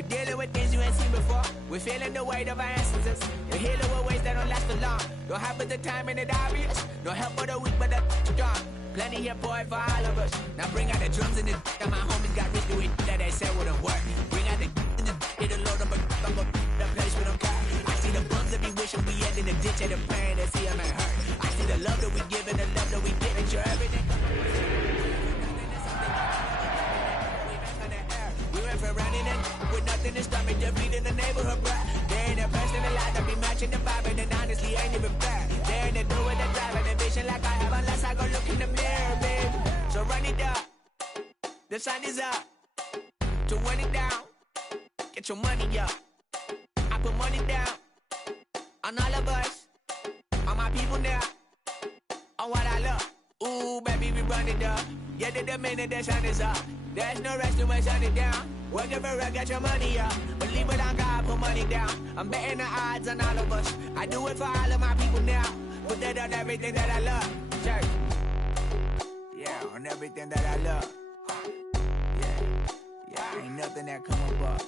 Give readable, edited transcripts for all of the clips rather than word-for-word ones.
We're dealing with things you ain't seen before. We're feeling the weight of our ancestors. We're healing with ways that don't last long. Don't happen the time and it obvious. No help for the weak, but the strong. Plenty here, boy, for all of us. Now bring out the drums and the and my homies got rich doing that they said wouldn't work. Bring out the and the it'll load them, but I'm gonna the place with them car. I see the bums that be wishing we end in the ditch and the pain that see them ain't hurt. I see the love that we give and the love that we give. Make sure everything. We went from running in with nothing to stop me, just beating the neighborhood, bruh. There ain't a person alive that be matching the vibe, and then honestly ain't even fair. There ain't a do with the drive and a vision like I have unless I go look in the mirror, babe. So run it up, the sun is up, to run it down, get your money up. I put money down on all of us, on my people now, on what I love. Ooh, baby, we run it up. Yeah, the minute the sun is up. There's no rest to my sun it down. Work it for real, get your money up. Believe it on God, put money down. I'm betting the odds on all of us. I do it for all of my people now. Put that on everything that I love. Church. Yeah, on everything that I love. Yeah, ain't nothing that come above.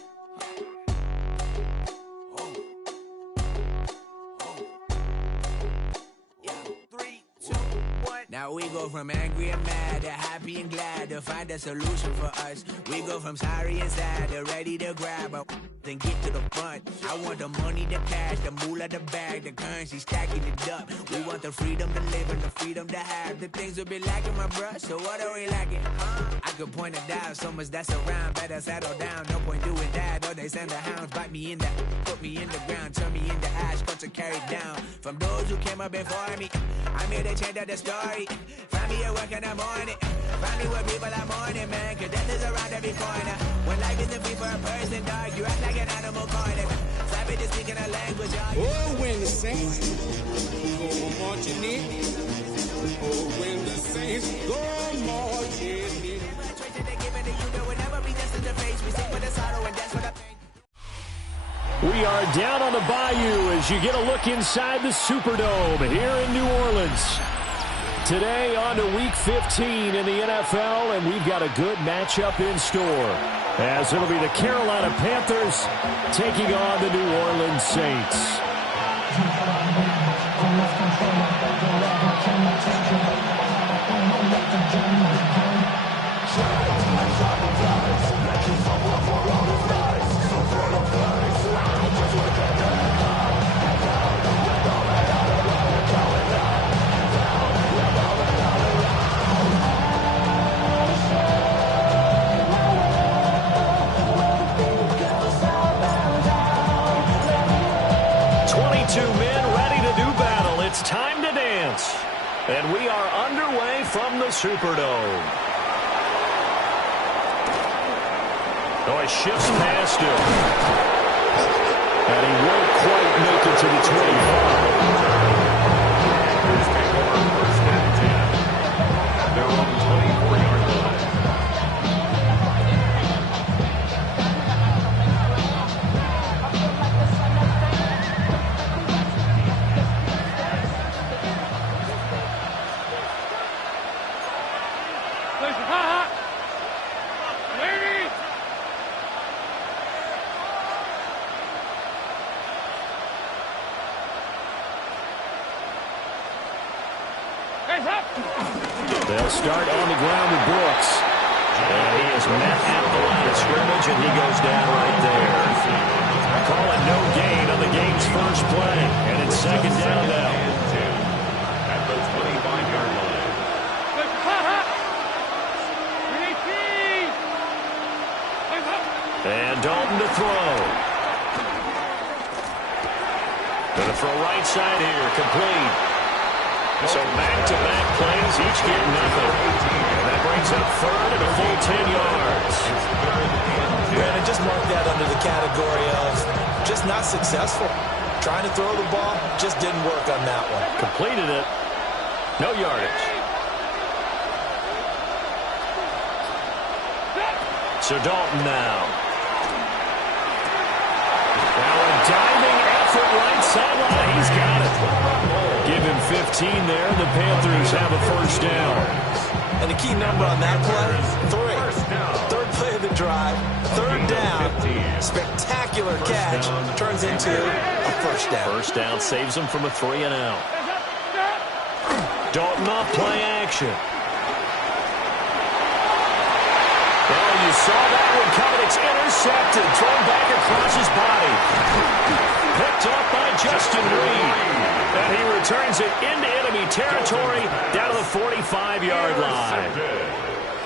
Now we go from angry and mad to happy and glad to find a solution for us. We go from sorry and sad to ready to grab a then get to the front. I want the money, the cash, the moolah, the bag, the currency, stacking it up. We want the freedom to live and the freedom to have. The things will be lacking, my bruh, so what are we lacking? I could point it out, so much that's around. Better settle down, no point doing that. Or they send the hounds, bite me in the, put me in the ground, turn me into ash, got to carry down. From those who came up before me, I'm here to change up the story. Find me at work in the morning. Find me where people are mourning, man. Cause death is around every corner. When life isn't free for a person, dog, you act like an animal corner. Savage is speaking a language, dog. Oh, when the saints go marching in. Oh, when the saints go marching in. They're giving to you, there will never be just in the face. We sing for the sorrow and that's for the pain. We are down on the bayou as you get a look inside the Superdome here in New Orleans. Today on to Week 15 in the NFL, and we've got a good matchup in store, as it'll be the Carolina Panthers taking on the New Orleans Saints. Time to dance. And we are underway from the Superdome. Oh, he shifts past him. And he won't quite make it to the 25. They're on the 24-yard line. They'll start on the ground with Brooks. And he is met at the line of scrimmage, and he goes down right there. Call it no gain on the game's first play. And it's second down now. At the 25-yard line. And Dalton to throw. Gonna throw right side here, complete. So back-to-back plays, each get nothing. And that brings up third and a full 10 yards. Brandon, just mark that under the category of just not successful. Trying to throw the ball, just didn't work on that one. Completed it. No yardage. So Dalton now. Now a diving effort right sideline. He's got it. Give him 15 there. The Panthers have a first down. And the key number on that play, 3. Third play of the drive, third down, spectacular catch, turns into a first down. First down saves them from a 3-and-out. Dalton off play action. Well, you saw that one coming. It's intercepted, thrown back across his body. Picked up by Justin Reed. And he returns it into enemy territory down to the 45-yard line.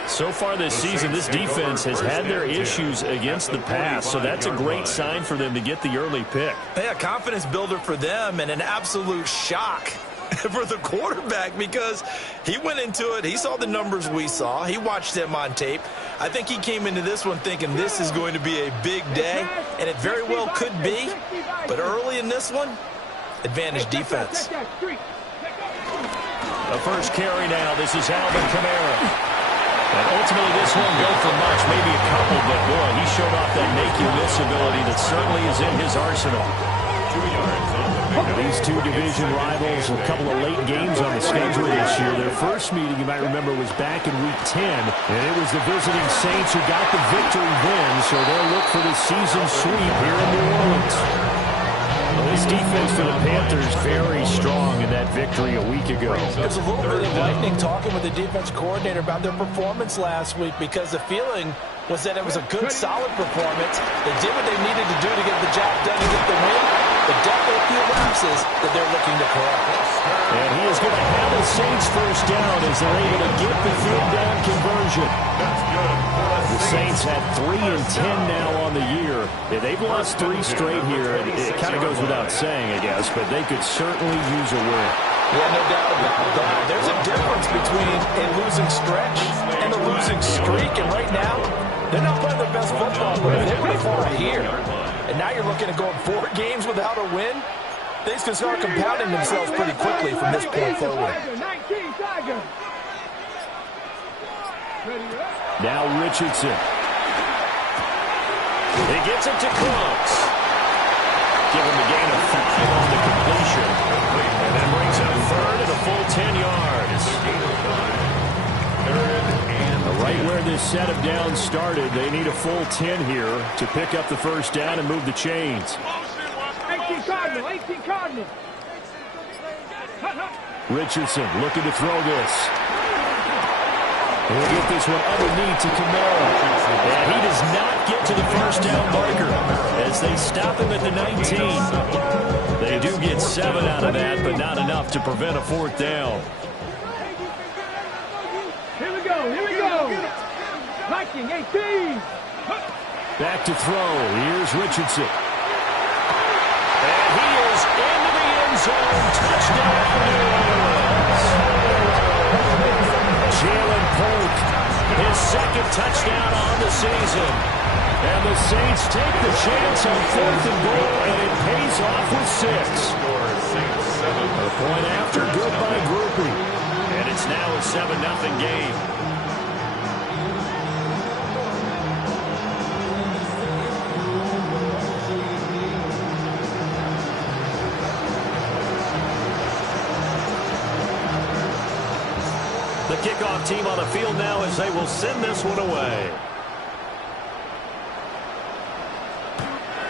So far this season, this defense has had their issues against the pass, so that's a great sign for them to get the early pick. Yeah, confidence builder for them and an absolute shock for the quarterback because he went into it. He saw the numbers we saw. He watched them on tape. I think he came into this one thinking this is going to be a big day, and it very well could be. But early in this one, advantage defense. The first carry now. This is Alvin Kamara. And ultimately, this won't go for much, maybe a couple, but boy, he showed off that make-you-miss ability that certainly is in his arsenal. 2 yards on the Now, these two division rivals, a couple of late games on the schedule this year. Their first meeting, you might remember, was back in Week 10, and it was the visiting Saints who got the victory then, so they'll look for the season sweep here in New Orleans. Well, this defense for the Panthers very strong in that victory a week ago. There's a little bit of lightning talking with the defense coordinator about their performance last week because the feeling was that it was a good, solid performance. They did what they needed to do to get the job done and get the win, but definitely a few lapses that they're looking to correct. And he is going to have the Saints first down as they're able to get the third down conversion. The Saints have 3-10 now on the year. Yeah, they've lost 3 straight here. It kind of goes without saying, I guess, but they could certainly use a win. Yeah, no doubt about that. There's a difference between a losing stretch and a losing streak, and right now, they're not playing their best football, but if they were to fall here, and now you're looking at going 4 games without a win, things can start compounding themselves pretty quickly from this point forward. Now Richardson. He gets it to Cooks. Give him a gain of 5 on the completion. And that brings up third and a full 10 yards. Right where this set of downs started, they need a full 10 here to pick up the first down and move the chains. 18 Cardinal. Richardson looking to throw this. He'll get this one underneath to Kamara. And he does not get to the first down marker as they stop him at the 19. They do get 7 out of that, but not enough to prevent a 4th down. Here we go. Viking 18. Back to throw. Here's Richardson. And he is into the end zone. Touchdown, New Orleans. Jalen Polk, his 2nd touchdown on the season. And the Saints take the chance on 4th and goal, and it pays off with 6. A point after, good by Groupie. And it's now a 7-0 game. The kickoff team on the field now as they will send this one away.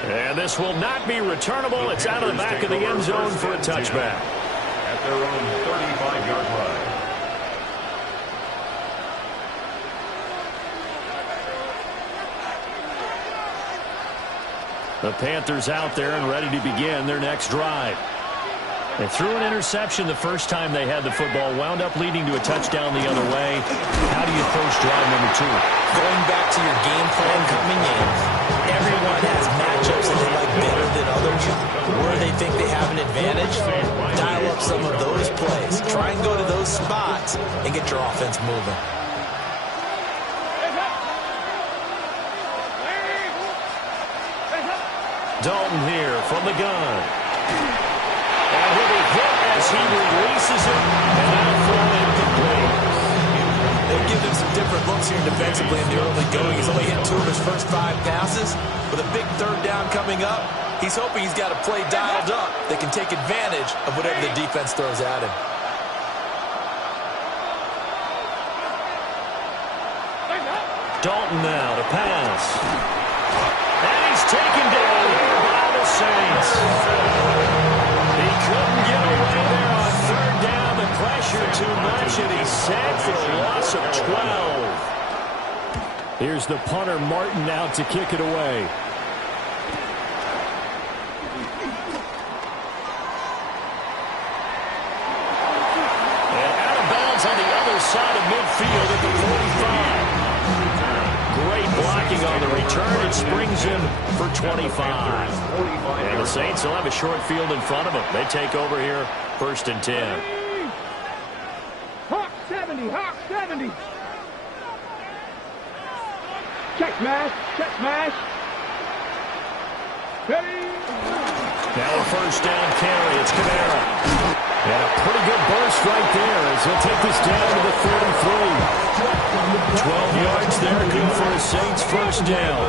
And this will not be returnable. It's out of the back of the end zone for a touchback. At their own 35-yard line. The Panthers out there and ready to begin their next drive. They threw an interception the first time they had the football, wound up leading to a touchdown the other way. How do you approach drive number 2? Going back to your game plan coming in, everyone has matchups that they like better than others. Where they think they have an advantage, dial up some of those plays. Try and go to those spots and get your offense moving. Dalton here from the gun. And he'll be hit as he releases it, and that'll fall incomplete. They've given him some different looks here defensively in the early going. He's only hit 2 of his first 5 passes. With a big 3rd down coming up, he's hoping he's got a play dialed up that can take advantage of whatever the defense throws at him. Dalton now to pass. Here's the punter, Martin, out to kick it away. On the other side of midfield at the 45. Great blocking on the return. It springs him for 25. And the Saints will have a short field in front of them. They take over here, 1st and 10. Hawk 70, Hawk 70. Check smash, check smash. Ready. Now a 1st down carry. It's Kamara. And a pretty good burst right there as he'll take this down to the 33. 12 yards there, good for a Saints 1st down.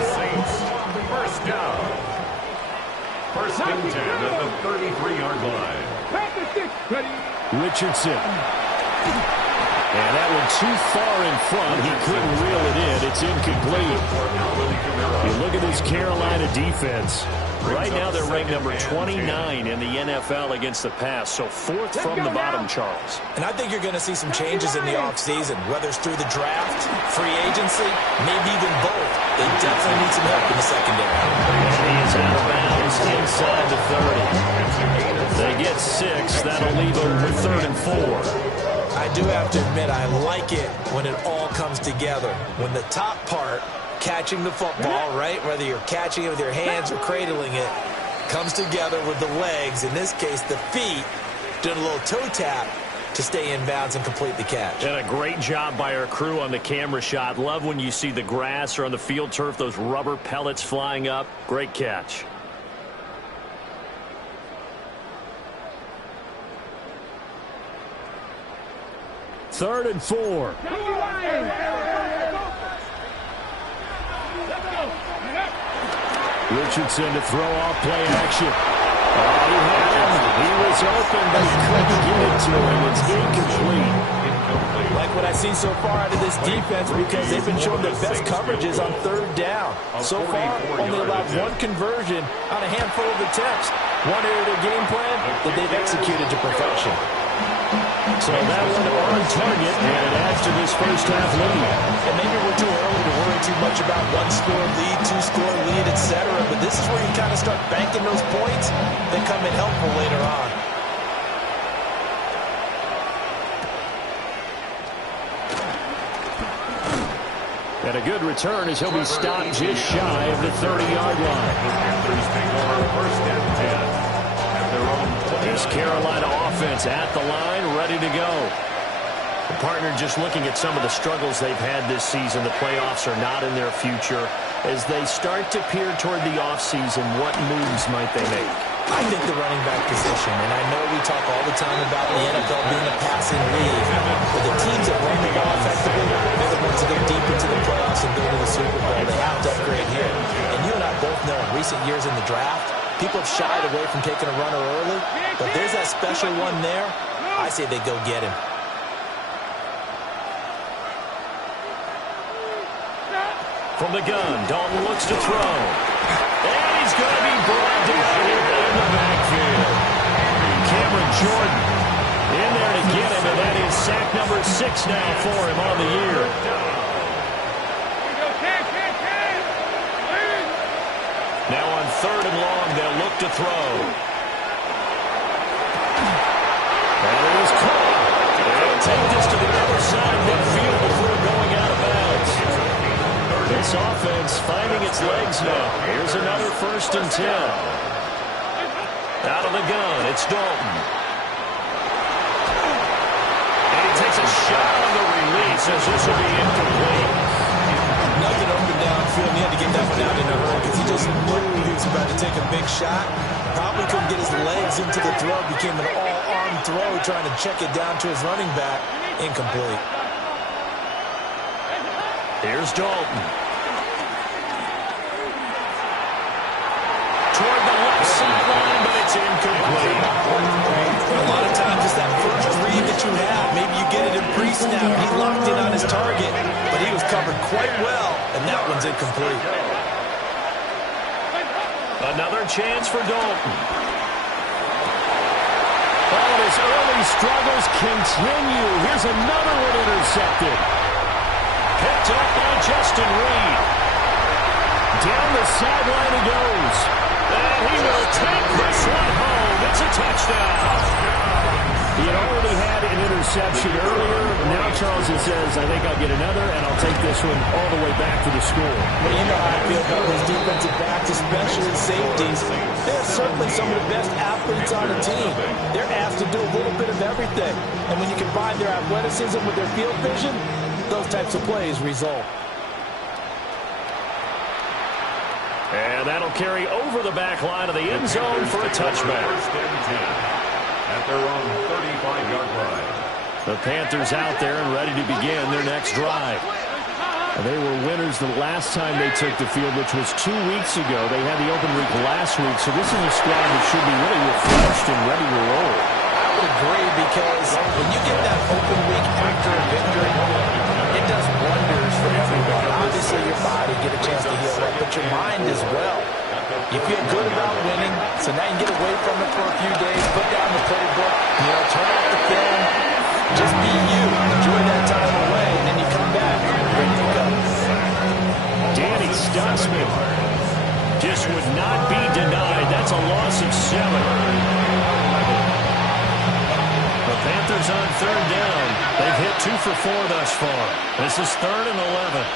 First down. 1st and 10 at the 33-yard line. Ready. Richardson. And that one too far in front. He couldn't reel it in. It's incomplete. You look at this Carolina defense. Right now they're ranked number 29 in the NFL against the pass, so 4th from the bottom, Charles. And I think you're going to see some changes in the offseason, whether it's through the draft, free agency, maybe even both. They definitely need some help in the secondary. And he is out of bounds inside the 30. They get 6. That'll leave them with 3rd and 4. I do have to admit, I like it when it all comes together. When the top part, catching the football, right, whether you're catching it with your hands or cradling it, comes together with the legs, in this case the feet, doing a little toe tap to stay in bounds and complete the catch. And a great job by our crew on the camera shot. Love when you see the grass or on the field turf, those rubber pellets flying up. Great catch. Third and 4. Richardson to throw off play action. He had him. He was open, but he couldn't get it to him. It's incomplete. Like what I've seen so far out of this defense, because they've been showing their best coverages on 3rd down. So far, only allowed 1 conversion on a handful of attempts. One area of their game plan that they've executed to perfection. So that one on target, and it adds to this first half lead. And maybe we're too early to worry too much about 1-score lead, 2-score lead, etc. But this is where you kind of start banking those points that come in helpful later on. And a good return as he'll be stopped just shy of the 30-yard line. First and 10. This Carolina offense at the line, ready to go. The partner just looking at some of the struggles they've had this season. The playoffs are not in their future. As they start to peer toward the offseason, what moves might they make? I think the running back position, and I know we talk all the time about the NFL being a passing league, but the teams that run the ball effectively, they're the ones that go deep into the playoffs and go to the Super Bowl. They have to upgrade here. And you and I both know in recent years in the draft, people have shied away from taking a runner early, but there's that special one there. I say they go get him. From the gun, Dalton looks to throw. And he's going to be brought down here in the backfield. Cameron Jordan in there to get him, and that is sack number 6 now for him on the year. Now on 3rd and long, they'll look to throw. And it is caught. They'll take this to the other side of midfield before going out of bounds. This offense finding its legs now. Here's another 1st and 10. Out of the gun, it's Dalton. And he takes a shot on the release as this will be incomplete. Nothing open downfield. He had to get that one out in a hurry because he just knew he was about to take a big shot. Probably couldn't get his legs into the throw. Became an all-arm throw trying to check it down to his running back. Incomplete. Here's Dalton. Toward the left sideline, but it's incomplete. A lot of times it's that first read that you have. Maybe you get it in pre-snap. He locked in on his target, but he was covered quite well, and that one's incomplete. Another chance for Dalton. Oh, his early struggles continue. Here's another one intercepted. Picked picked up by Justin Reed. Down the sideline he goes. And he will take this one home. It's a touchdown. He had already had an interception earlier. Now Charleston says, I think I'll get another, and I'll take this one all the way back to the school. Well, you know how I feel about those defensive backs, especially safeties. They're certainly some of the best athletes on the team. They're asked to do a little bit of everything. And when you combine their athleticism with their field vision, those types of plays result. And that'll carry over the back line of the end zone for a touchback. First and 10. At their own 35-yard line. The Panthers out there and ready to begin their next drive. And they were winners the last time they took the field, which was 2 weeks ago. They had the open week last week, so this is a squad that should be really refreshed and ready to roll. I would agree, because when you get that open week after a victory, it does wonders for everybody. Obviously, your body get a chance to heal up, but your mind as well. You feel good about winning, so now you can get away from it for a few days, put down the playbook, turn off the film, just be you, enjoy that time away, and then you come back, ready to go. Danny Stutzman just would not be denied. That's a loss of 7. The Panthers on third down. They've hit 2 for 4 thus far. This is 3rd and 11.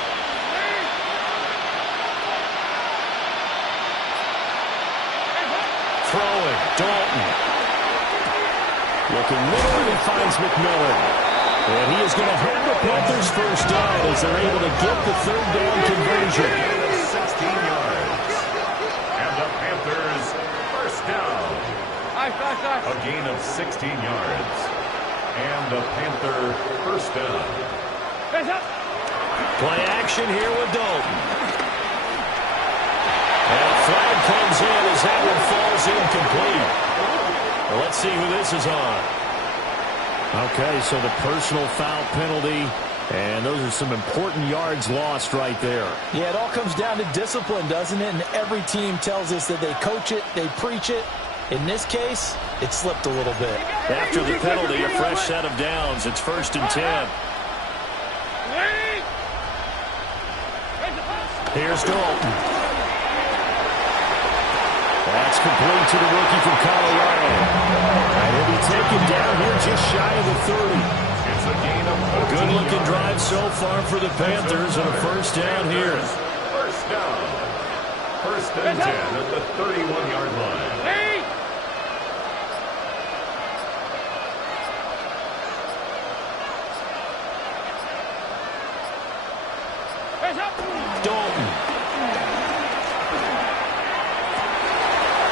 Throwing, Dalton. Looking middle, and he finds McMillan. And he is going to have the Panthers first down as they're able to get the third down conversion. 16 yards. And the Panthers first down. A gain of 16 yards. And the Panther first down. Play action here with Dalton. And flag comes in as that one falls incomplete. Well, let's see who this is on. Okay, so the personal foul penalty, and those are some important yards lost right there. Yeah, it all comes down to discipline, doesn't it? And every team tells us that they coach it, they preach it. In this case, it slipped a little bit. After the penalty, a fresh set of downs. It's 1st and 10. Here's Dalton. That's complete to the rookie from Colorado. And he'll be taken down here just shy of the 30. It's a gain of 14 Good-looking drive so far for the Panthers, and a first down here. First down. 1st and 10 at the 31-yard line. Dalton.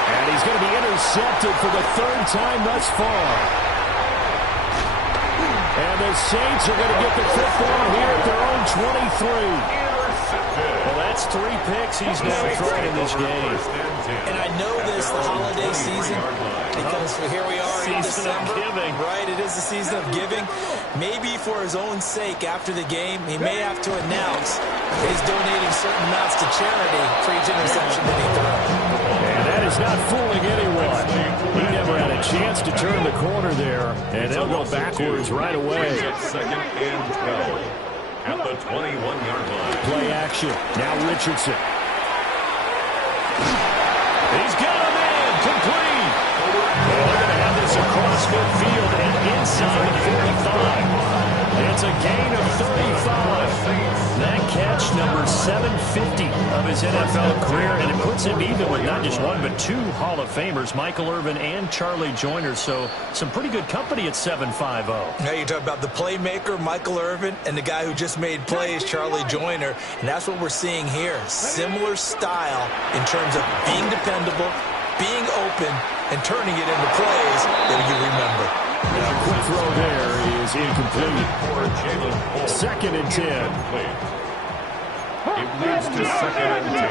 And he's going to be intercepted for the 3rd time thus far. And the Saints are going to get the 5th down here at their own 23. Well, that's 3 picks he's now thrown in this game. And I know this, the holiday season, because here we are in December. Giving. Right, it is the season of giving. Maybe for his own sake, after the game, he may have to announce that he's donating certain amounts to charity for each interception that he throws. And that is not fooling anyone. He never had a chance to turn the corner there, and they'll go backwards right away. 2nd and 12. At the 21-yard line. Play action. Now Richardson. He's got him in. Complete. And they're going to have this across midfield and inside the 45. It's a gain of 35. That catch, number 750 of his NFL career, and it puts him even with not just 1 but 2 Hall of Famers, Michael Irvin and Charlie Joyner. So some pretty good company at 7-5-0. Now you talk about the playmaker, Michael Irvin, and the guy who just made plays, Charlie Joyner. And that's what we're seeing here. Similar style in terms of being dependable, being open, and turning it into plays that you remember. Now, quick throw there is incomplete. 2nd and 10. It leads to 2nd and 10.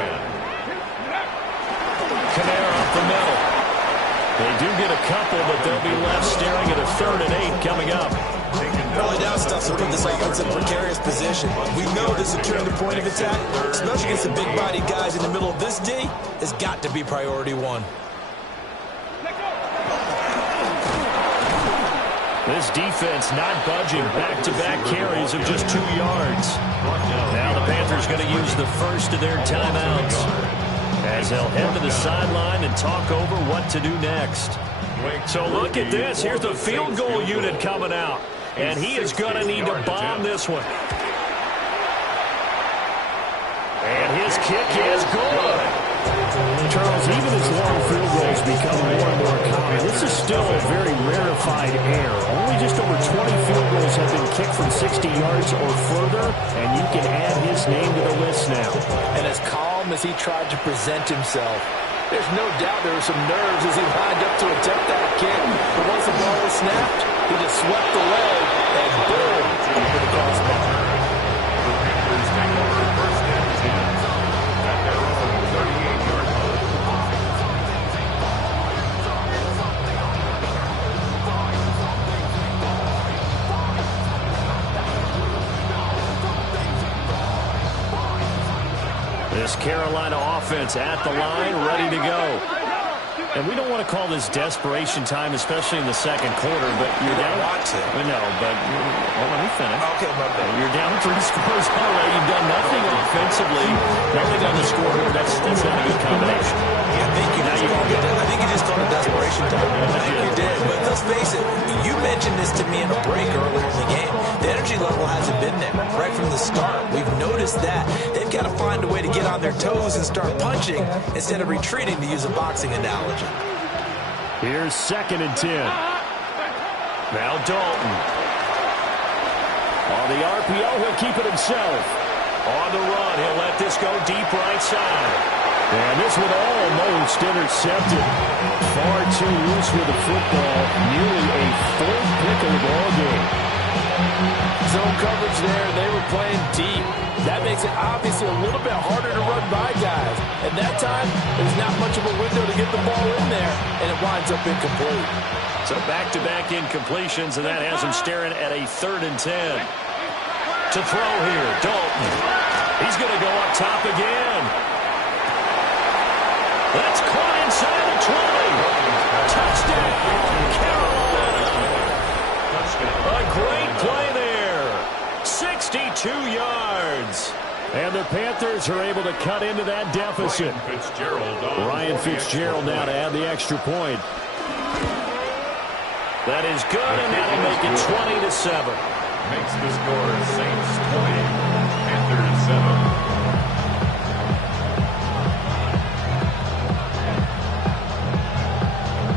Kamara up the middle. They do get a couple, but they'll be left staring at a 3rd and 8 coming up. Early down stuff to put this offense in a precarious position. We know that securing the point of attack, especially against the big-bodied guys in the middle of this D, has got to be priority 1. This defense not budging. Back-to-back carries of just 2 yards. Now the Panthers going to use the first of their timeouts as they'll head to the sideline and talk over what to do next. So look at this. Here's the field goal unit coming out. And he is going to need to bomb this one. And his kick is good. Charles, even as long field goals become more and more common, this is still a very rarefied air. Only just over 20 field goals have been kicked from 60 yards or further, and you can add his name to the list now. And as calm as he tried to present himself, there's no doubt there were some nerves as he lined up to attempt that kick. But once the ball was snapped, he just swept the leg, and boom, over the crossbar. The Panthers take over first and 10 at their own 38-yard line. This Carolina offense at the line, ready to go. And we don't want to call this desperation time, especially in the second quarter, but you're down. Want to. We know, but let me finish. Okay, my bad. You're down 3 scores already. You've done nothing offensively, nothing on the scoreboard. That's not a good combination. Yeah, I think you just called it desperation time. I think you did. But let's face it, you mentioned this to me in a break earlier in the game. The energy level hasn't been there right from the start. We've noticed that. They've got to find a way to get on their toes and start punching instead of retreating, to use a boxing analogy. Here's 2nd and 10. Now Dalton. On the RPO, he'll keep it himself. On the run, he'll let this go deep right side. And this one almost intercepted. Far too loose with the football. Nearly a 4th pick of the ball game. Zone coverage there. They were playing deep. That makes it obviously a little bit harder to run by guys. At that time, there's not much of a window to get the ball in there, and it winds up incomplete. So back-to-back incompletions, and that has him staring at a 3rd and 10. To throw here, Dalton. He's going to go up top again. That's caught inside the 20. Touchdown, Carolina. A great play there. 62 yards. And the Panthers are able to cut into that deficit. Ryan Fitzgerald now to add the extra point. That is good, and that'll make it 20-7. Makes the score Saints 20, Panthers 7.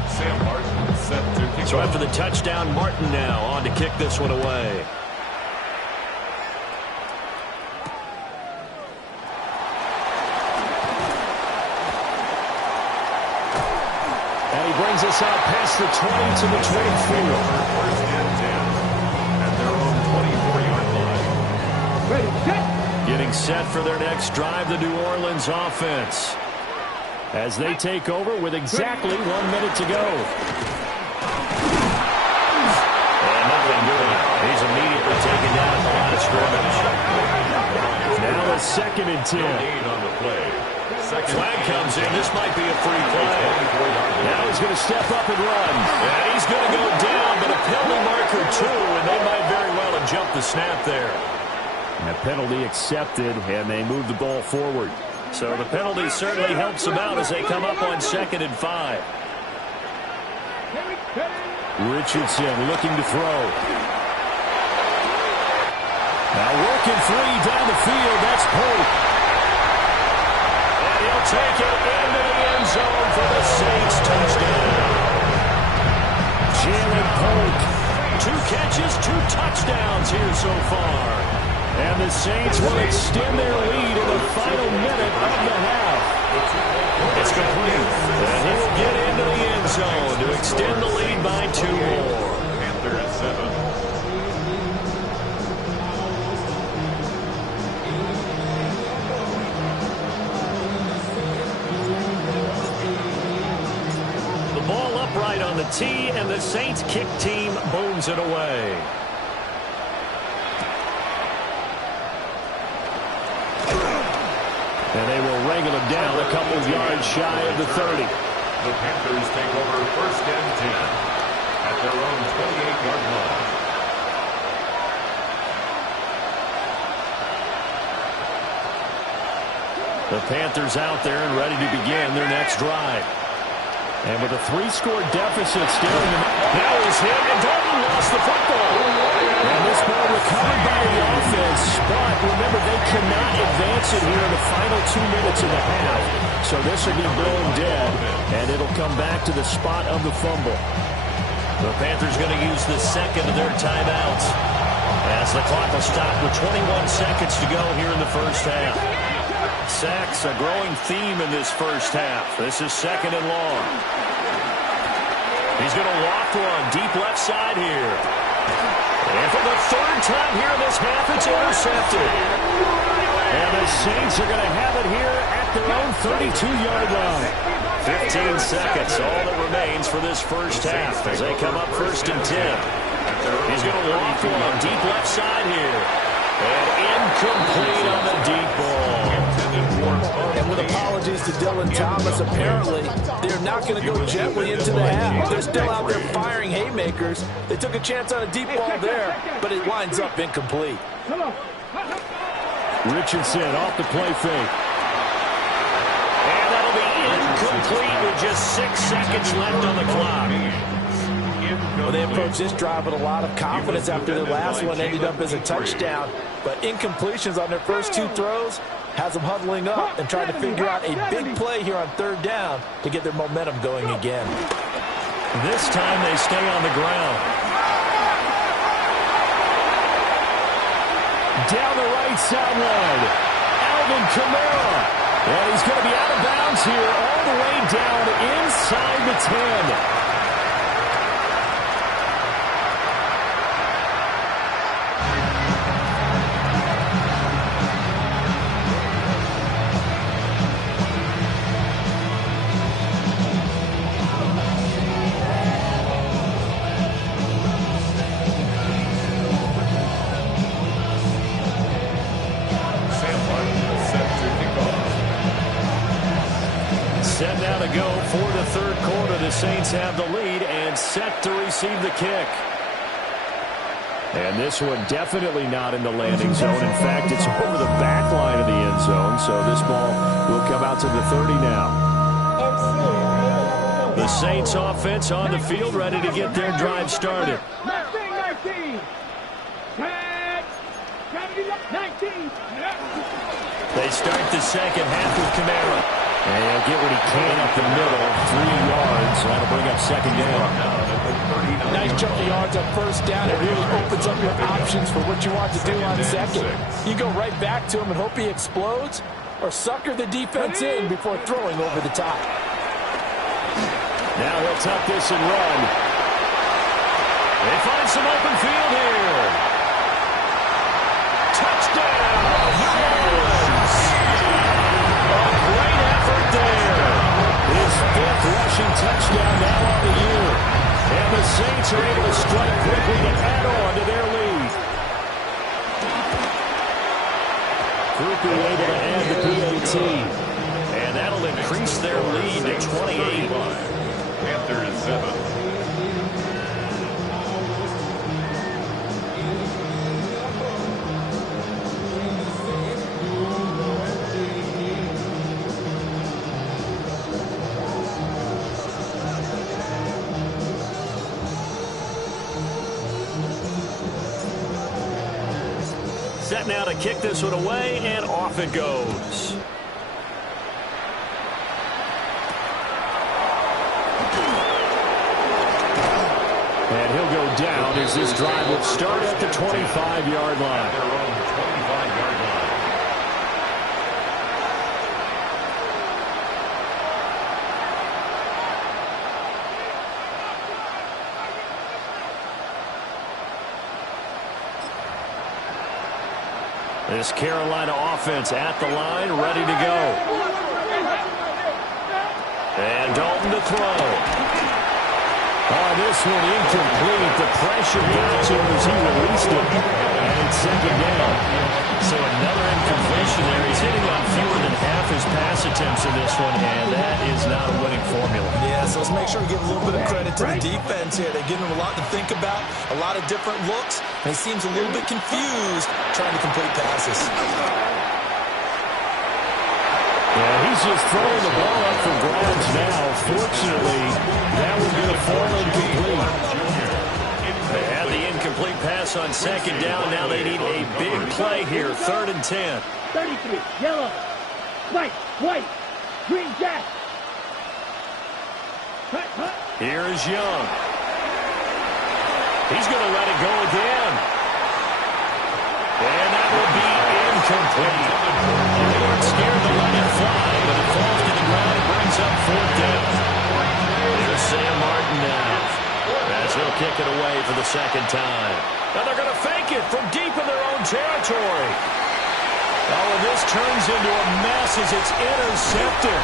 Sam Martin set to kick So off. after the touchdown, Martin now on to kick this one away. And he brings us out past the 20 to the 24. First and 10 at their own 24-yard line. Ready, set. Getting set for their next drive, the New Orleans offense, as they take over with exactly 1 minute to go. And nothing doing. He's immediately taken down at the line of scrimmage. Now a 2nd and 10. Need on the play. Flag comes in. This might be a free play. Now he's going to step up and run. And he's going to go down, but a penalty marker too, and they might very well have jumped the snap there. And a penalty accepted, and they move the ball forward. So the penalty certainly helps them out as they come up on 2nd and 5. Richardson looking to throw. Now working free down the field. That's Pope. And he'll take it into the end zone for the Saints touchdown. Jalen Pope. 2 catches, 2 touchdowns here so far. And the Saints will extend their lead in the final minute of the half. It's complete. And he'll get into the end zone to extend the lead by 2 more. Panthers 7. The ball upright on the tee, and the Saints kick team booms it away. And they will wrangle him down a couple of yards shy of the 30. The Panthers take over first and 10 at their own 28-yard line. The Panthers out there and ready to begin their next drive. And with a 3-score deficit still, now is hit, and Dalton lost the football. And this ball recovered by the offense, but remember, they cannot advance it here in the final 2 minutes of the half. So this will be blown dead, and it'll come back to the spot of the fumble. The Panthers going to use the second of their timeouts as the clock will stop with 21 seconds to go here in the first half. Sacks, a growing theme in this first half. This is second and long. He's going to walk one deep left side here. And for the third time here in this half, it's intercepted. And the Saints are going to have it here at their own 32-yard line. 15 seconds, all that remains for this first half as they come up first and 10. He's going to walk one deep left side here. And incomplete on the deep ball. And with apologies to Dylan Thomas, apparently they're not going to go gently into the half. They're still out there firing haymakers. They took a chance on a deep ball there, but it winds up incomplete. Richardson off the play fake. And that'll be incomplete with just 6 seconds left on the clock. Well, they approached this drive with a lot of confidence after their last one ended up as a touchdown. But incompletions on their first 2 throws has them huddling up and trying to figure out a big play here on third down to get their momentum going again. This time they stay on the ground. Down the right sideline, Alvin Kamara. And he's going to be out of bounds here all the way down inside the 10. Set now to go for the third quarter. The Saints have the lead and set to receive the kick. And this one definitely not in the landing zone. In fact, it's over the back line of the end zone. So this ball will come out to the 30 now. The Saints offense on the field, ready to get their drive started. 19. They start the second half with Kamara. And he'll get what he can up the middle, 3 yards. That'll bring up second down. Nice chunk of yards on first down. It really opens up your options for what you want to do on second. You go right back to him and hope he explodes, or sucker the defense in before throwing over the top. Now he'll tuck this and run. They find some open field here. Touchdown! Great effort there. His 5th rushing touchdown now on the year. And the Saints are able to strike quickly to add on to their lead. Grupe able to add the PAT. And that'll increase their lead to 28. Panthers 7. Set now to kick this one away, and off it goes. And he'll go down as this drive will start at the 25-yard line. Their own 25-yard line. This Carolina offense at the line, ready to go. And Dalton to throw. Oh, this one incomplete. The pressure got to him as he released it. And it's second down. So another incompletion there. He's hitting on fewer than half his pass attempts in this one, and that is not a winning formula. Yeah, so let's make sure to give a little bit of credit to the defense here. They're giving him a lot to think about, a lot of different looks, and he seems a little bit confused trying to complete passes. Yeah, he's just throwing the ball up for grabs now. Fortunately, that was going to fall incomplete. They have the incomplete pass on second down. Now they need a big play here, 3rd and 10. 33, yellow, white, green jack. Here is Young. He's going to let it go again. And that will be incomplete. They weren't scared to let it fly, but it falls to the ground and brings up 4th down. There's Sam Martin now, as he'll kick it away for the 2nd time. Now they're going to fake it from deep in their own territory. Oh, and this turns into a mess as it's intercepted.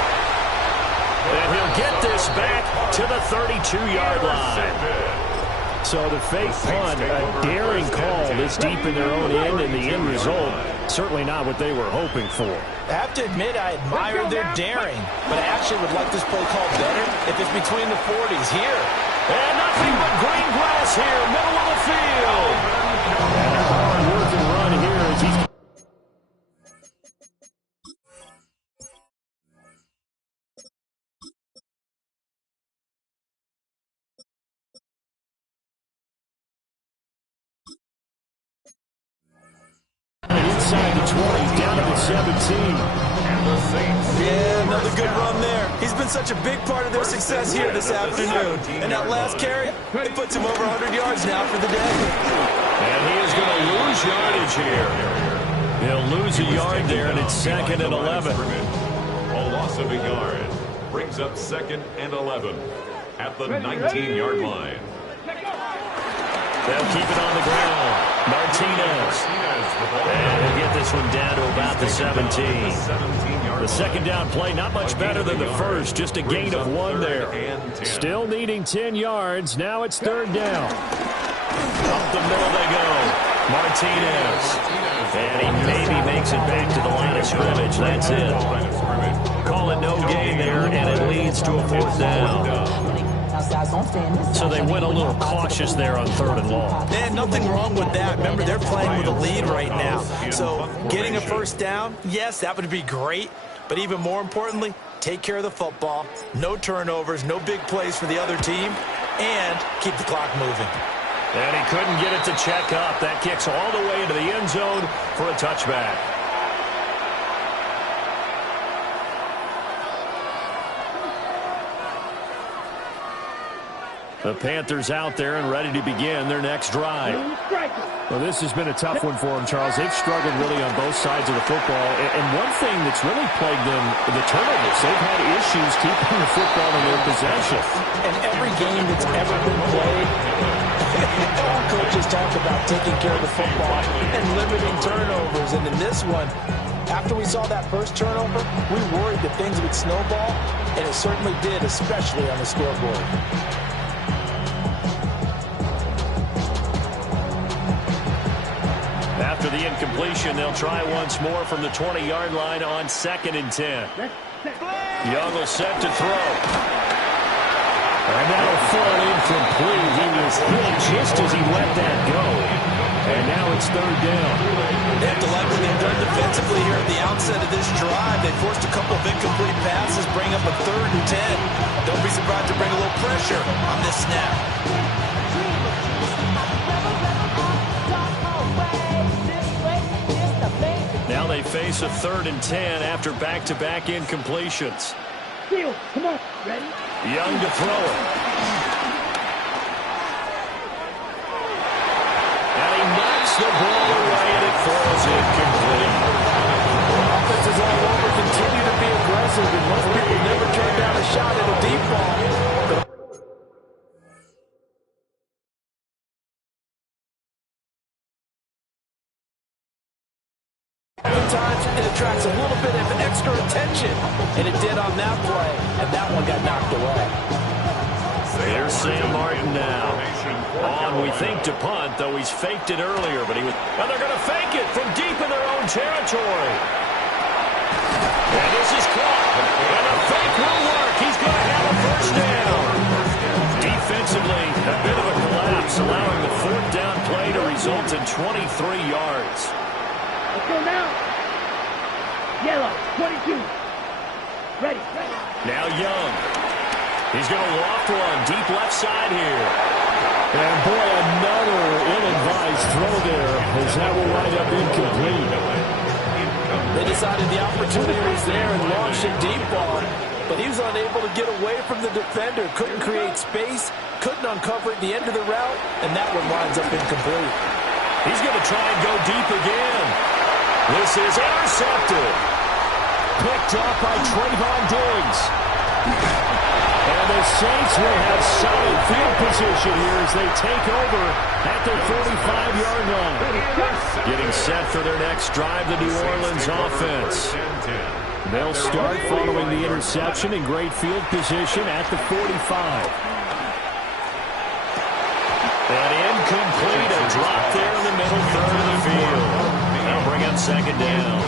And he'll get this back to the 32-yard line. So the fake punt, a daring call this deep in their own end, and the end result, certainly not what they were hoping for. I have to admit, I admire their daring, but I actually would like this play called better if it's between the 40s here. And nothing but green grass here, middle of the field. And a hard-working run here as he's... Inside the 20, down to the 17. Yeah, another good run there. He's been such a big part of their success here this afternoon. And that last carry, it puts him over 100 yards now for the day. And he is going to lose yardage here. He'll lose a yard there, and it's 2nd and 11. A loss of a yard brings up 2nd and 11 at the 19-yard line. They'll keep it on the ground. Martinez. And he'll get this one down to about the 17. The 2nd down play, not much better than the first, just a gain of 1 there. Still needing 10 yards. Now it's 3rd down. Up the middle they go. Martinez. And he maybe makes it back to the line of scrimmage. That's it. Call it no gain there, and it leads to a 4th down. So they went a little cautious there on 3rd and long. Man, nothing wrong with that. Remember, they're playing with a lead right now. So getting a 1st down, yes, that would be great. But even more importantly, take care of the football. No turnovers, no big plays for the other team, and keep the clock moving. And he couldn't get it to check up. That kicks all the way into the end zone for a touchback. The Panthers out there and ready to begin their next drive. Well, this has been a tough one for them, Charles. They've struggled really on both sides of the football. And one thing that's really plagued them, the turnovers. They've had issues keeping the football in their possession. And every game that's ever been played, all coaches talk about taking care of the football and limiting turnovers. And in this one, after we saw that first turnover, we worried that things would snowball, and it certainly did, especially on the scoreboard. After the incompletion, they'll try once more from the 20-yard line on 2nd and 10. Young will set to throw. And that'll fall incomplete. He was hit just as he let that go. And now it's 3rd down. They have to like what they've done defensively here at the outset of this drive. They forced a couple of incomplete passes, bring up a 3rd and 10. Don't be surprised to bring a little pressure on this snap. Now they face a 3rd and 10 after back-to-back incompletions. Field, come on, ready? Young to throw it. And he knocks the ball away, and it falls incomplete. Offenses all over continue to be aggressive, and most people never turn down a shot at a deep ball. Sometimes it attracts a little bit of extra attention, and it did on that play, and that one got knocked away. There's Sam Martin now. On, we think, to punt, though he's faked it earlier, but he was... Now they're going to fake it from deep in their own territory. And this is caught. And the fake will work. He's going to have a 1st down. results in 23 yards. Let's go now. Yellow, 22. Ready. Now Young. He's going to loft one deep left side here. And boy, another ill-advised throw there, as that will wind up incomplete. They decided the opportunity was there and launched a deep ball, but he was unable to get away from the defender, couldn't create space, couldn't uncover at the end of the route, and that one winds up incomplete. He's going to try and go deep again. This is intercepted. Picked up by Trayvon Diggs. And the Saints will have solid field position here as they take over at their 45-yard line. Getting set for their next drive, the New Orleans offense. They'll start following the interception in great field position at the 45. And incomplete, a drop there in the middle third of the field. That'll bring up second down.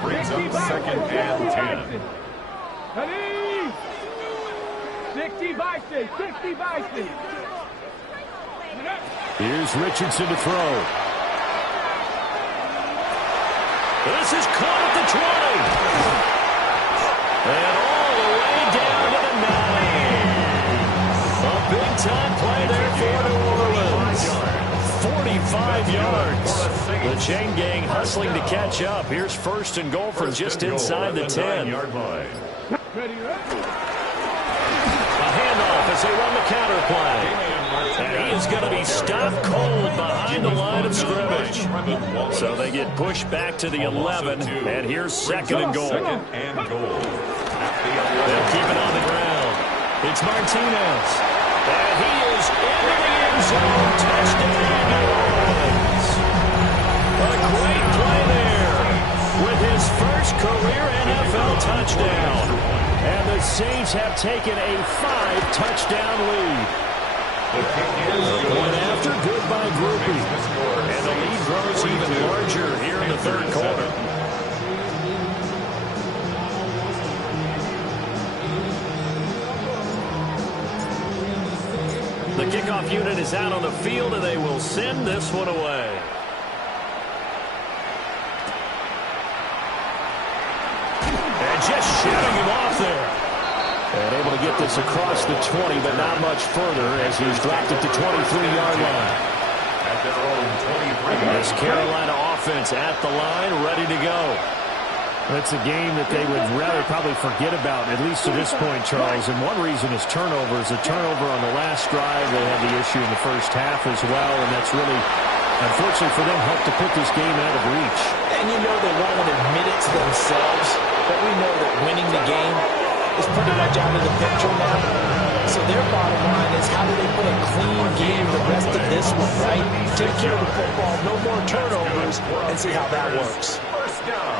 Brings up second and 10. Ready? 60 by 60. Here's Richardson to throw. This is caught at the 20. And all the way down to the 9. A big-time play there for New Orleans. 45 yards. The chain gang hustling to catch up. Here's first and goal from just inside the 10. Ready. A handoff as they run the counter play. And he is going to be stopped cold behind the line of scrimmage. So they get pushed back to the 11, and here's second and goal. They'll keep it on the ground. It's Martinez. And he is into the end zone. Touchdown, New Orleans. A great play there with his first career NFL touchdown. And the Saints have taken a 5-touchdown lead. One after, good by Groupie. And the lead grows even larger here in the third quarter. The kickoff unit is out on the field, and they will send this one away. And just shooting him off there. And able to get this across the 20, but not much further as he's dropped at the 23-yard line. At their own 23. This Carolina offense at the line, ready to go. It's a game that they would rather probably forget about, at least to this point, Charles. And one reason is turnovers. A turnover on the last drive. They had the issue in the first half as well, and that's really, unfortunately for them, helped to put this game out of reach. And you know they won't admit it to themselves, but we know that winning the game is pretty much out of the picture now. So their bottom line is, how do they play a clean game the rest of this one, right? Take care of the football, no more turnovers, and see how that works. First down.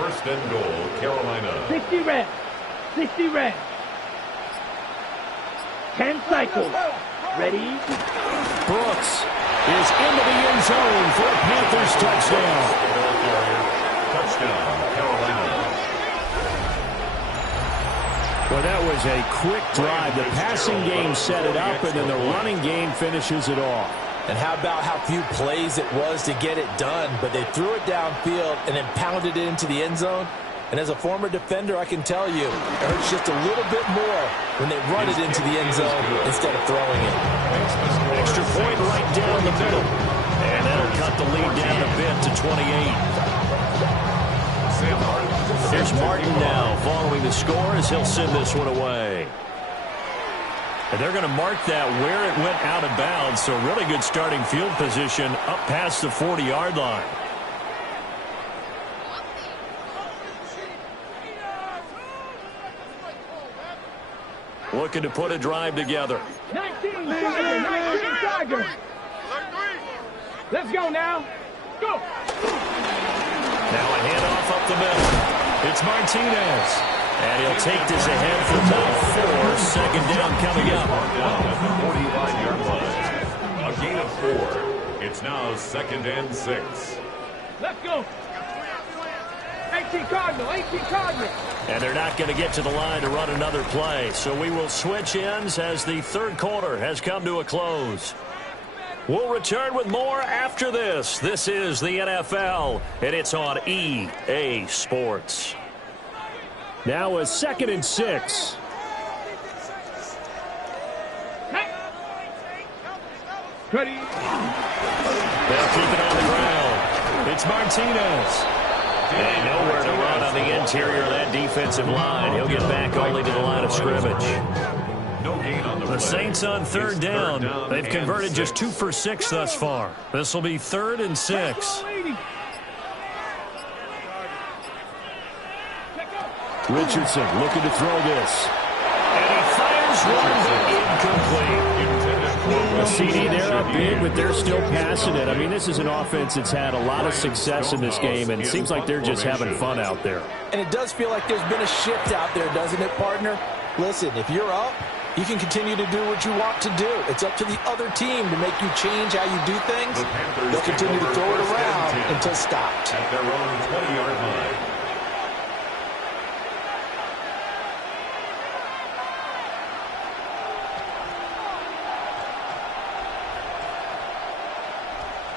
First and goal, Carolina. 60 red. 60 red. 10 cycles. Ready? Brooks is into the end zone for a Panthers touchdown. Touchdown, Carolina. Well, that was a quick drive. The passing game set it up, and then the running game finishes it off. And how about how few plays it was to get it done, but they threw it downfield and then pounded it into the end zone. And as a former defender, I can tell you, it hurts just a little bit more when they run it into the end zone instead of throwing it. Extra point right down the middle. And that'll cut the lead down a bit to 28. Here's Martin now following the score as he'll send this one away. And they're going to mark that where it went out of bounds, so really good starting field position up past the 40-yard line. Looking to put a drive together. 19 Tiger. Let's go now. Go. Now a handoff up the middle. It's Martinez. And he'll take this ahead for about 4. Second down coming up. Down at the 45-yard line. A gain of 4. It's now second and 6. Let's go. 18 Cardinal. And they're not going to get to the line to run another play. So we will switch ends as the third quarter has come to a close. We'll return with more after this. This is the NFL, and it's on EA Sports. Now a 2nd and 6. Ready. They'll keep it on the ground. It's Martinez. And nowhere to run on the interior of that defensive line. He'll get back only to the line of scrimmage. No gain on The Saints on third down. They've converted just 2 for 6 thus far. This will be 3rd and 6. Richardson looking to throw this. And he fires one, but incomplete. A CD, they're up big, but they're still passing it. I mean, this is an offense that's had a lot of success in this game, and it seems like they're just having fun out there. And it does feel like there's been a shift out there, doesn't it, partner? Listen, if you're up, you can continue to do what you want to do. It's up to the other team to make you change how you do things. They'll continue to throw it around until stopped. At their own 20-yard line.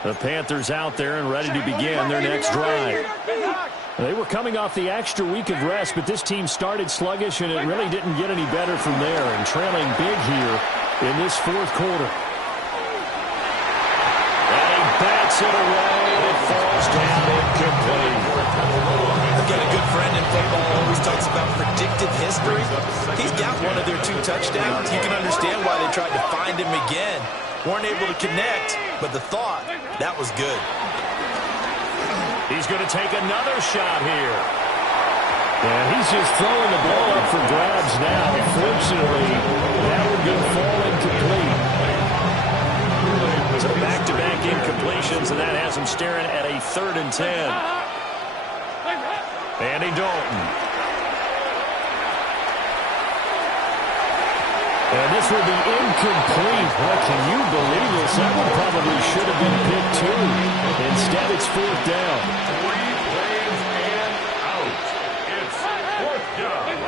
The Panthers out there and ready to begin their next drive. They were coming off the extra week of rest, but this team started sluggish, and it really didn't get any better from there, and trailing big here in this 4th quarter. And he bats it away, and it falls down incomplete. I've got a good friend in football who always talks about predictive history. He's got one of their 2 touchdowns. You can understand why they tried to find him again. Weren't able to connect, but the thought, that was good. He's going to take another shot here. And he's just throwing the ball up for grabs now. Fortunately, that would go fall incomplete. So back-to-back incompletions, and that has him staring at a 3rd and 10. Andy Dalton. And this will be incomplete. Well, can you believe this? That one probably should have been picked too. Instead, it's 4th down. 3 plays and out. It's 4th down.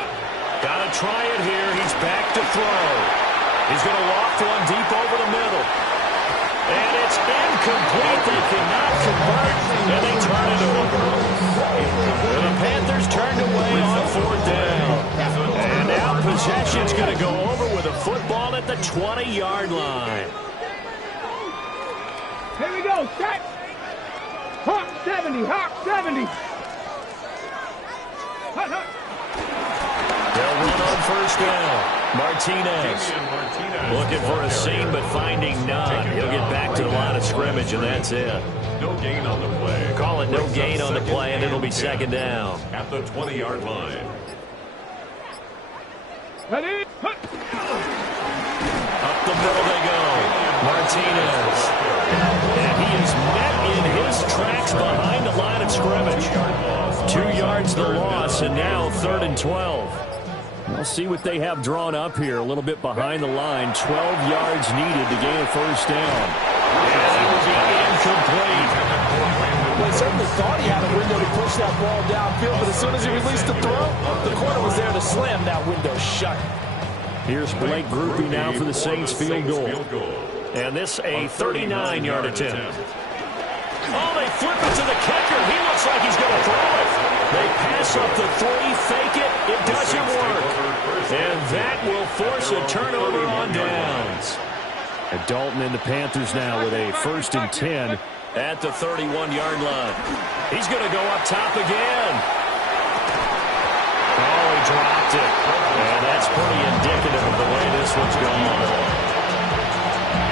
Got to try it here. He's back to throw. He's going to loft one deep over the middle. And it's incomplete. They cannot convert, and they turn it over. And the Panthers turned away on 4th down. And now possession's going to go over with a football at the 20-yard line. Here we go, set. Hawk 70, Hawk 70. Hut, hut. They'll run on 1st down. Martinez looking for a seam, but finding none. He'll get back to the line of scrimmage, and that's it. No gain on the play. Call it no gain on the play, and it'll be 2nd down. At the 20-yard line. Ready? Hut. Up the middle they go. Martinez. And he is met in his tracks behind the line of scrimmage. 2 yards the loss, and now 3rd and 12. We'll see what they have drawn up here. A little bit behind the line. 12 yards needed to gain a 1st down. And it will be incomplete. Well, he certainly thought he had a window to push that ball downfield, but as soon as he released the throw, the corner was there to slam that window shut. Here's Blake Grupe now for the Saints field goal. And this a 39-yard attempt. Oh, they flip it to the kicker. He looks like he's going to throw it. They pass up the 3, fake it. It doesn't work. And that will force a turnover on downs. And Dalton and the Panthers now with a 1st and 10 at the 31-yard line. He's going to go up top again. Oh, he dropped it. And that's pretty indicative of the way this one's going.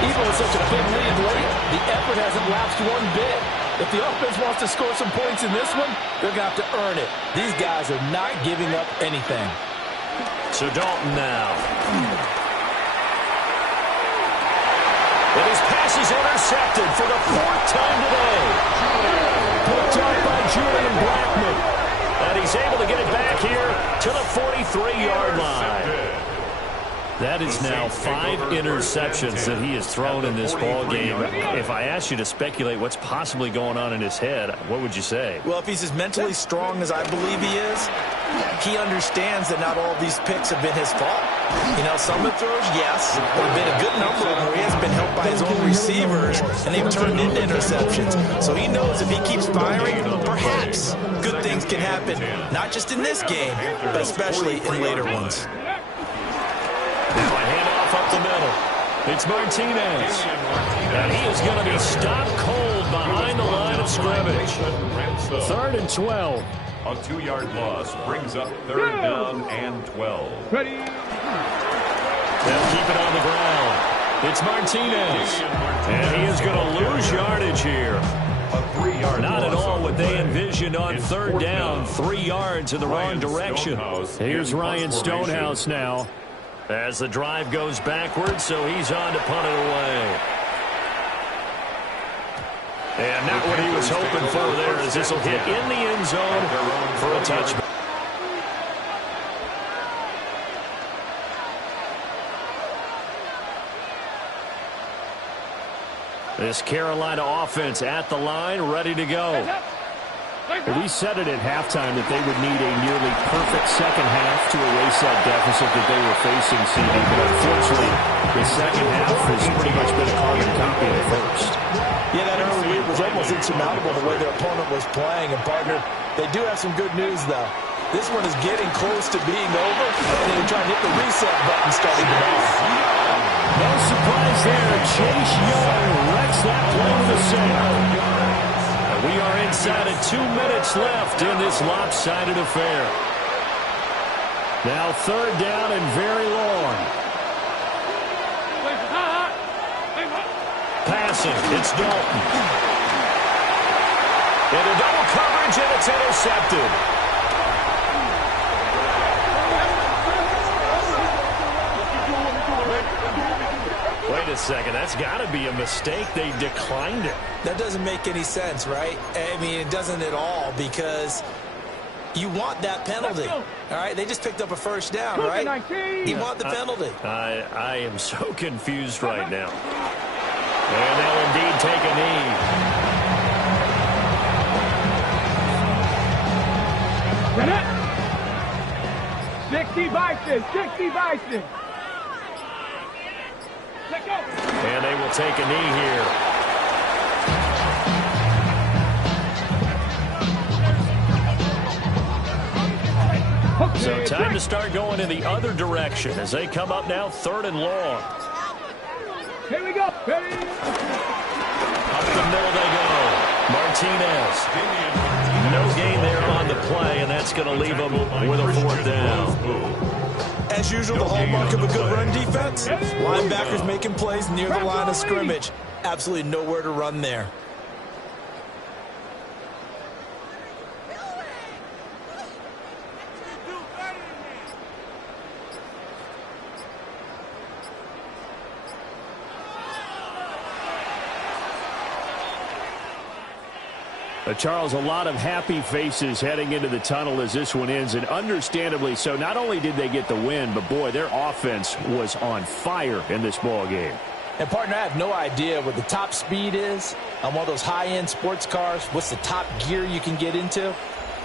Even with such a big lead late, the effort hasn't lapsed one bit. If the offense wants to score some points in this one, they're going to have to earn it. These guys are not giving up anything. So Dalton now. And his pass is intercepted for the 4th time today. Picked up by Julian Blackmon. And he's able to get it back here to the 43-yard line. That is now 5 interceptions that he has thrown in this ball game. If I asked you to speculate what's possibly going on in his head, what would you say? Well, if he's as mentally strong as I believe he is, he understands that not all of these picks have been his fault. You know, some of the throws, yes, there have been a good number of them where he has been helped by his own receivers, and they've turned into interceptions. So he knows if he keeps firing, perhaps good things can happen, not just in this game, but especially in later ones. Now a handoff up the middle. It's Martinez. And he is going to be stopped cold behind the line of scrimmage. 3rd and 12. A 2-yard loss brings up 3rd down and 12. Ready. They'll keep it on the ground. It's Martinez. And he is going to lose yardage here. A 3-yard Not loss at all on what the they play. envisioned on It's 3rd down. 3 yards in the wrong Ryan direction. Stonehouse Here's in Ryan punt formation. Stonehouse now. As the drive goes backwards, so he's on to punt it away. And not what he was hoping for there, as this will hit in the end zone for a touchback. This Carolina offense at the line, ready to go. We said it at halftime that they would need a nearly perfect second half to erase that deficit that they were facing, CD. But unfortunately, the second half has pretty much been a carbon copy of the first. Yeah, that early lead was almost insurmountable the way their opponent was playing. And, partner, they do have some good news, though. This one is getting close to being over, and they're trying to hit the reset button starting tomorrow. No surprise there. Chase Young wrecks that play with a sail. We are inside of 2 minutes left in this lopsided affair. Now 3rd down and very long. Passing, it's Dalton. Into double coverage, and it's intercepted. Wait a second, that's got to be a mistake. They declined it. That doesn't make any sense, right? I mean, it doesn't at all, because you want that penalty. All right, they just picked up a 1st down, right? You want the penalty. I am so confused right now. And they'll indeed take a knee. 60 Bison, 60 Bison. Let go. And they will take a knee here. So time to start going in the other direction as they come up now 3rd and long. Here we go. Ready. Up the middle they go. Martinez. No gain there on the play, and that's going to leave them with a 4th down. As usual, the hallmark of a good run defense. Linebackers making plays near the line of scrimmage. Absolutely nowhere to run there. Charles, a lot of happy faces heading into the tunnel as this one ends, and understandably so. Not only did they get the win, but, boy, their offense was on fire in this ball game. And, partner, I have no idea what the top speed is on one of those high-end sports cars. What's the top gear you can get into?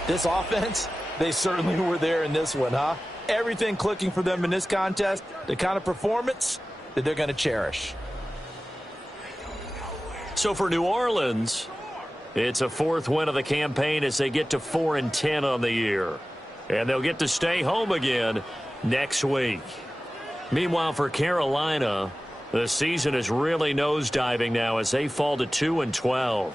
This offense, they certainly were there in this one, huh? Everything clicking for them in this contest, the kind of performance that they're going to cherish. So for New Orleans, it's a 4th win of the campaign as they get to 4-10 on the year. And they'll get to stay home again next week. Meanwhile, for Carolina, the season is really nosediving now as they fall to 2-12.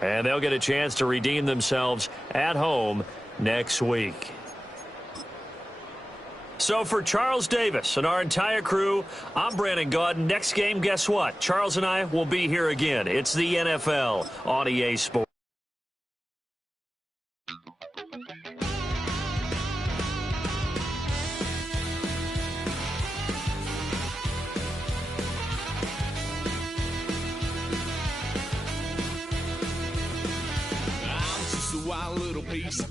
And they'll get a chance to redeem themselves at home next week. So for Charles Davis and our entire crew, I'm Brandon Gaudin. Next game, guess what? Charles and I will be here again. It's the NFL on EA Sports. Wild little piece.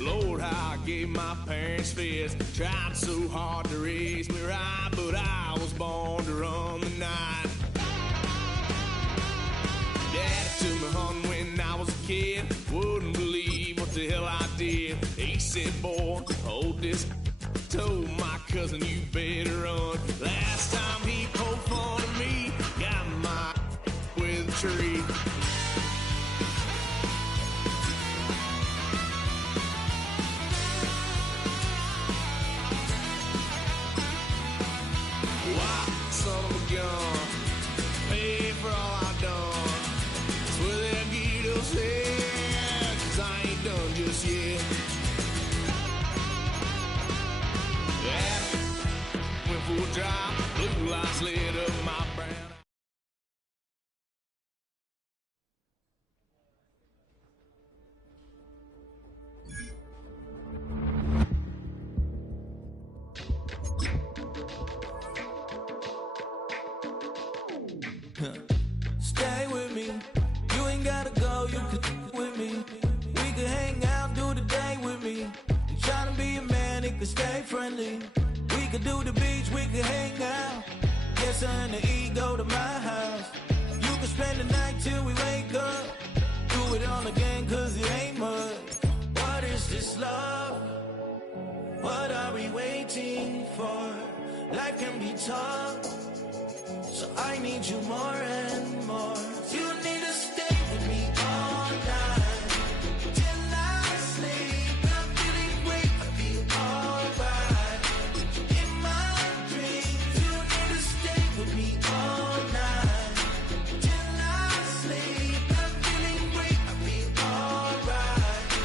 Lord, how I gave my parents fits. Tried so hard to raise me right, but born to run the night. Daddy took me hunting when I was a kid. Wouldn't believe what the hell I did. He said, boy, hold this. Told my cousin, you better run. Last time he poked fun at me, got my with a tree. Why, son of a gun, pay for all I've done. Swear they'll get upset, 'cause I ain't done just yet. Yeah, went for a drive, blue lights lit up my brown. Stay with me. You ain't gotta go, you can with me. We could hang out, do the day with me. You tryna be a man, it could stay friendly. We could do the beach, we could hang out. Get something to eat, go to my house. You could spend the night till we wake up. Do it all again, 'cause it ain't much. What is this love? What are we waiting for? Life can be tough, so I need you more